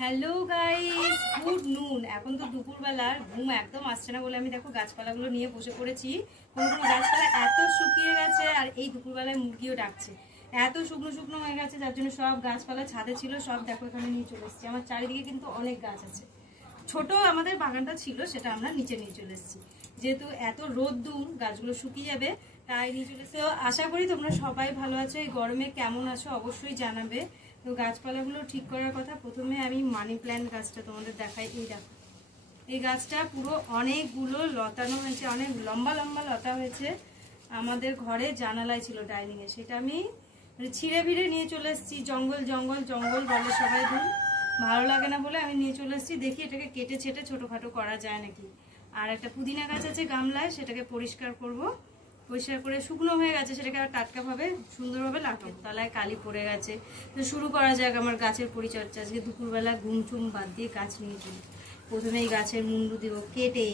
Hello guys, good নুন। এখন তো দুপুরবেলার ঘুম একদম আসছে না বলে আমি দেখো গাছপালাগুলো নিয়ে বসে পড়েছি। কোনো কোনো গাছপালা এত শুকিয়ে গেছে আর এই দুপুরবেলায় মুরগিও ডাকছে, এত শুকনো শুকনো হয়ে গেছে, যার জন্য সব গাছপালা ছাদে ছিল সব দেখো এখানে নিয়ে চলে এসেছি। আমার চারিদিকে কিন্তু অনেক গাছ আছে। ছোট আমাদের বাগানটা ছিল, সেটা আমরা নিচে নিয়ে চলে এসেছি, যেহেতু এত রোদ্দুর গাছগুলো শুকিয়ে যাবে তাই নিয়ে চলে এসেছি। তো আশা করি তোমরা সবাই ভালো আছো। এই গরমে কেমন আছো অবশ্যই জানাবে। তো গাছপালাগুলো ঠিক করার কথা, প্রথমে আমি মানি প্ল্যান্ট গাছটা তোমাদের দেখাই। এই দেখো, এই গাছটা পুরো অনেকগুলো লতানো হয়েছে, অনেক লম্বা লম্বা লতা হয়েছে। আমাদের ঘরে জানালায় ছিল, ডাইনিংয়ে, সেটা আমি ছিঁড়ে ভিড়ে নিয়ে চলে এসেছি। জঙ্গল জঙ্গল জঙ্গল বলে সবাই, দূর ভালো লাগে না বলে আমি নিয়ে চলে এসেছি। দেখি এটাকে কেটে ছেটে ছোটোখাটো করা যায় নাকি। আর একটা পুদিনা গাছ আছে গামলায়, সেটাকে পরিষ্কার করব। পরিষ্কার করে শুকনো হয়ে গেছে, সেটাকে আর টাটকাভাবে সুন্দরভাবে লাগবে। তলায় কালি পড়ে গেছে। তো শুরু করা যাক আমার গাছের পরিচর্যা। আজকে দুপুরবেলা ঘুম টুম বাদ দিয়ে গাছ নিয়ে চলি। প্রথমে এই গাছের মুন্ডু দেবো কেটে।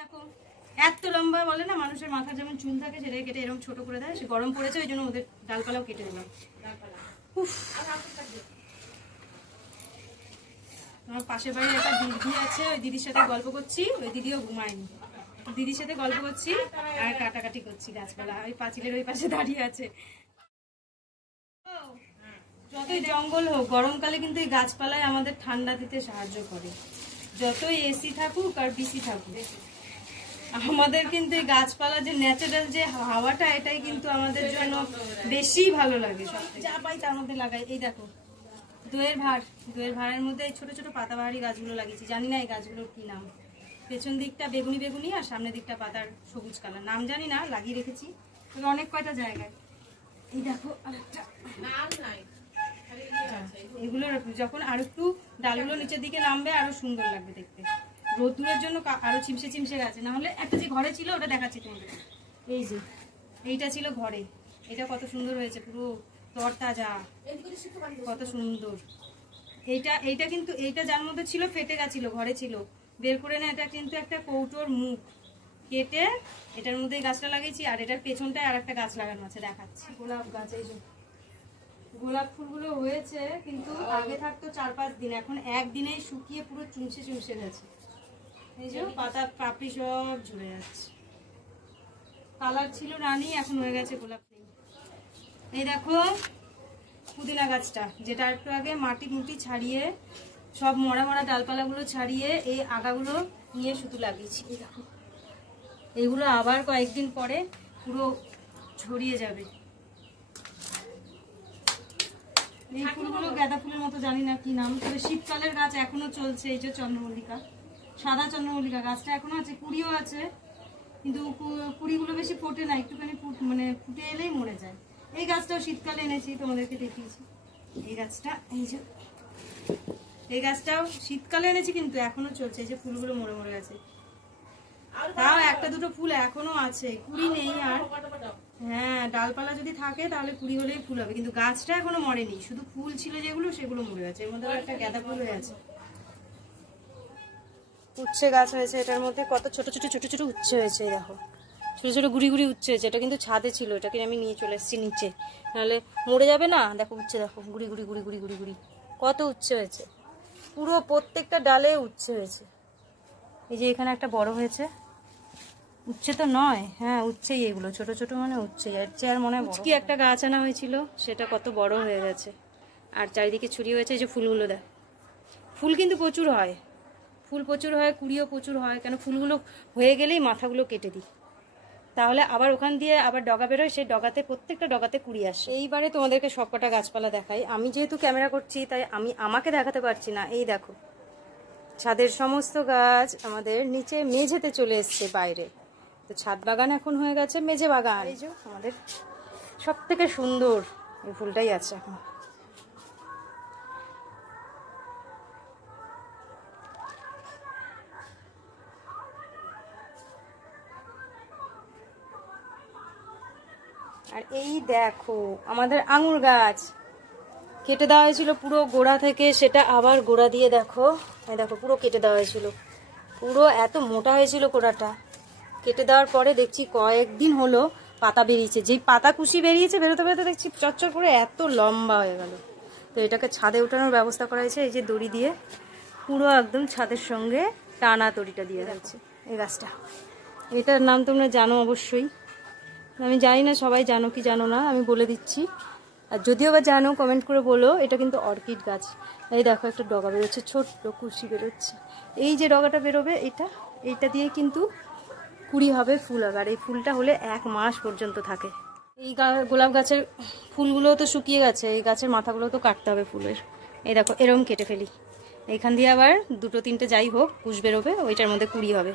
দেখো, এত লম্বা বলে না, মানুষের মাথার যেমন চুল থাকে সেটাকে কেটে এরকম ছোট করে দেয়। সে গরম পড়েছে, ওই জন্য ওদের ডালপালাও কেটে দিলাম। আমার পাশের বাড়ির একটা দিদি আছে, ওই দিদির সাথে গল্প করছি। ওই দিদিও ঘুমায়নি, দিদির সাথে গল্প করছি আর কাটাকাটি করছি গাছপালা। ওই পাঁচিলের ওই পাশে দাঁড়িয়ে আছে। যতই জঙ্গল হোক, গরমকালে কিন্তু এই গাছপালায় আমাদের ঠান্ডা দিতে সাহায্য করে। যতই এসি থাকুক আর বিসি থাকুক, আমাদের কিন্তু এই গাছপালা যে ন্যাচারাল যে হাওয়াটা, এটাই কিন্তু আমাদের জন্য বেশি ভালো লাগে। সব যা পাই তার মধ্যে লাগাই। এই দেখো, দইয়ের ভাড়ের মধ্যে এই ছোট ছোট পাতাবাহারি গাছগুলো লাগিয়েছি। জানি না এই গাছগুলোর কি নাম। পেছন দিকটা বেগুনি বেগুনি আর সামনের দিকটা পাতার সবুজ কালার। নাম জানি না, লাগিয়ে রেখেছি তবে অনেক কয়টা জায়গায়। এই দেখো আরেকটা, এগুলো যখন আর একটু ডালগুলো নিচের দিকে নামবে আরো সুন্দর লাগবে দেখতে। রোদ্দুরের জন্য আরো চিমসে চিমসে গেছে। না হলে একটা যে ঘরে ছিল ওটা দেখাচ্ছি তোমাদের। এই যে এইটা ছিল ঘরে, এটা কত সুন্দর হয়েছে, পুরো তরতাজা, কত সুন্দর। এইটা কিন্তু এইটা যার মধ্যে ছিল ফেটে গেছিল, ঘরে ছিল, বের করে না। এটা কিন্তু একটা কৌটোর মুখ কেটে এটার মধ্যে গাছটা লাগিয়েছি। আর এটার পেছনটায় আর একটা গাছ লাগানো আছে, দেখাচ্ছি। গোলাপ গাছ, এই যে গোলাপ ফুলগুলো হয়েছে, কিন্তু আগে থাকতো 4-5 দিন, এখন একদিনেই শুকিয়ে পুরো চুমসে চুমসে গেছে। এই যে পাতা পাপড়ি সব ঝরে যাচ্ছে। কালার ছিল রানী, এখন হয়ে গেছে গোলাপ ফুল। এই দেখো পুদিনা গাছটা, যেটা একটু আগে মাটি মুটি ছাড়িয়ে সব মরা মরা ডালপালাগুলো ছাড়িয়ে এই আগাগুলো নিয়ে শুধু লাগিয়েছি। এই দেখো, এইগুলো আবার কয়েকদিন পরে পুরো ছড়িয়ে যাবে। এই ফুলগুলো গাঁদা ফুলের মতো, জানি না কি নাম, তবে শীতকালের গাছ এখনো চলছে। এই যে চন্দ্রমল্লিকা, সাদা চন্দ্রমল্লিকা গাছটা এখনো আছে, কুড়িও আছে, কিন্তু কুড়িগুলো বেশি ফোটে না, একটুখানি মানে ফুটে এলেই মরে যায়। এই গাছটাও শীতকালে এনেছি, তোমাদেরকে দেখিয়েছি। এই গাছটা, এই গাছটাও শীতকালে এনেছি, কিন্তু এখনো চলছে। এই যে ফুলগুলো মরে মরে গেছে, তাও একটা দুটো ফুল এখনো আছে, কুড়ি নেই আর। হ্যাঁ, ডালপালা যদি থাকে তাহলে কুড়ি হলেই ফুল হবে, কিন্তু গাছটা এখনো মরেনি, শুধু ফুল ছিল যেগুলো সেগুলো মরে গেছে। এর মধ্যে একটা গাঁদা ফুল হয়ে আছে, উচ্ছে গাছ হয়েছে। এটার মধ্যে কত ছোট ছোট ছোট ছোট উচ্ছে হয়েছে। দেখো ছোট ছোট গুড়ি গুড়ি উচ্ছে হয়েছে। এটা কিন্তু ছাদে ছিল, এটাকে আমি নিয়ে চলে এসেছি নিচে, নাহলে মরে যাবে না। দেখো উচ্ছে, দেখো গুড়ি গুড়ি গুড়ি গুড়ি গুড়ি গুড়ি কত উচ্ছে হয়েছে, পুরো প্রত্যেকটা ডালে উচ্ছে হয়েছে। এই যে এখানে একটা বড় হয়েছে, উচ্ছে তো নয়, হ্যাঁ উচ্ছেই, এগুলো ছোট ছোট মানে উচ্ছে। এর চেয়ে আর মনে হয় কি একটা গাছ আনা হয়েছিল, সেটা কত বড় হয়ে গেছে আর চারিদিকে ছড়িয়ে হয়েছে। এই যে ফুলগুলো দেখ, ফুল কিন্তু প্রচুর হয়, ফুল প্রচুর হয়, কুড়িও প্রচুর হয়। কেন, ফুলগুলো হয়ে গেলেই মাথাগুলো কেটে দিই, তাহলে আবার ওখান দিয়ে আবার ডগা বেরোয়, সেই ডগাতে প্রত্যেকটা ডগাতে কুড়ি আসে। এইবারে তোমাদেরকে সবকটা গাছপালা দেখাই। আমি যেহেতু ক্যামেরা করছি তাই আমাকে দেখাতে পারছি না। এই দেখো, ছাদের সমস্ত গাছ আমাদের নিচে মেঝেতে চলে এসছে বাইরে। তো ছাদ বাগান এখন হয়ে গেছে মেঝে বাগান। এই যে আমাদের সব থেকে সুন্দর এই ফুলটাই আছে এখন। আর এই দেখো আমাদের আঙুর গাছ, কেটে দেওয়া হয়েছিল পুরো গোড়া থেকে, সেটা আবার গোড়া দিয়ে দেখো, দেখো পুরো কেটে দেওয়া হয়েছিল, পুরো এত মোটা হয়েছিল গোড়াটা। কেটে দেওয়ার পরে দেখছি কয়েকদিন হলো পাতা বেরিয়েছে, যেই পাতা কুশি বেরিয়েছে বেরোতে বেরোতে দেখছি চচ্চর করে এত লম্বা হয়ে গেল। তো এটাকে ছাদে ওঠানোর ব্যবস্থা করা হয়েছে, এই যে দড়ি দিয়ে পুরো একদম ছাদের সঙ্গে টানা দড়িটা দিয়ে যাচ্ছে। এই গাছটা, এটার নাম তোমরা জানো অবশ্যই, আমি জানি না সবাই জানো কি জানো না, আমি বলে দিচ্ছি। আর যদিও বা জানো কমেন্ট করে বলো। এটা কিন্তু অর্কিড গাছ। এই দেখো একটা ডগা বেরোচ্ছে, ছোট্ট কুশি বেরোচ্ছে। এই যে ডগাটা বেরোবে এইটা দিয়ে কিন্তু কুড়ি হবে, ফুল হবে। আর এই ফুলটা হলে 1 মাস পর্যন্ত থাকে। এই গোলাপ গাছের ফুলগুলো তো শুকিয়ে গেছে, এই গাছের মাথাগুলো তো কাটতে হবে ফুলের। এই দেখো এরকম কেটে ফেলি, এইখান দিয়ে আবার 2-3টে যাই হোক কুশ বেরোবে, ওইটার মধ্যে কুড়ি হবে।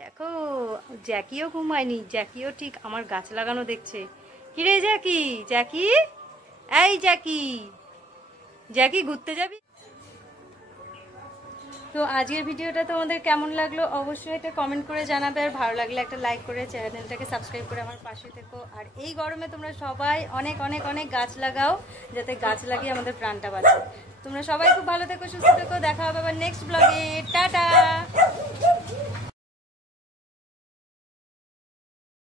দেখো জ্যাকিও ঘুমায়নি, জ্যাকিও ঠিক আমার গাছ লাগানো দেখছে। কিরে জ্যাকি, জ্যাকি, এই জ্যাকি, জ্যাকি ঘুরতে যাবি? তো আজকের ভিডিওটা তোমাদের কেমন লাগলো অবশ্যই একটা কমেন্ট করে জানাবে, আর ভালো লাগলে একটা লাইক করে চ্যানেলটাকে সাবস্ক্রাইব করে আমার পাশে থেকো। আর এই গরমে তোমরা সবাই অনেক অনেক অনেক গাছ লাগাও, যাতে গাছ লাগিয়ে আমাদের প্রাণটা বাঁচে। তোমরা সবাই খুব ভালো থেকো, সুস্থ থেকো, দেখা হবে আবার নেক্সট ব্লগে। টাটা।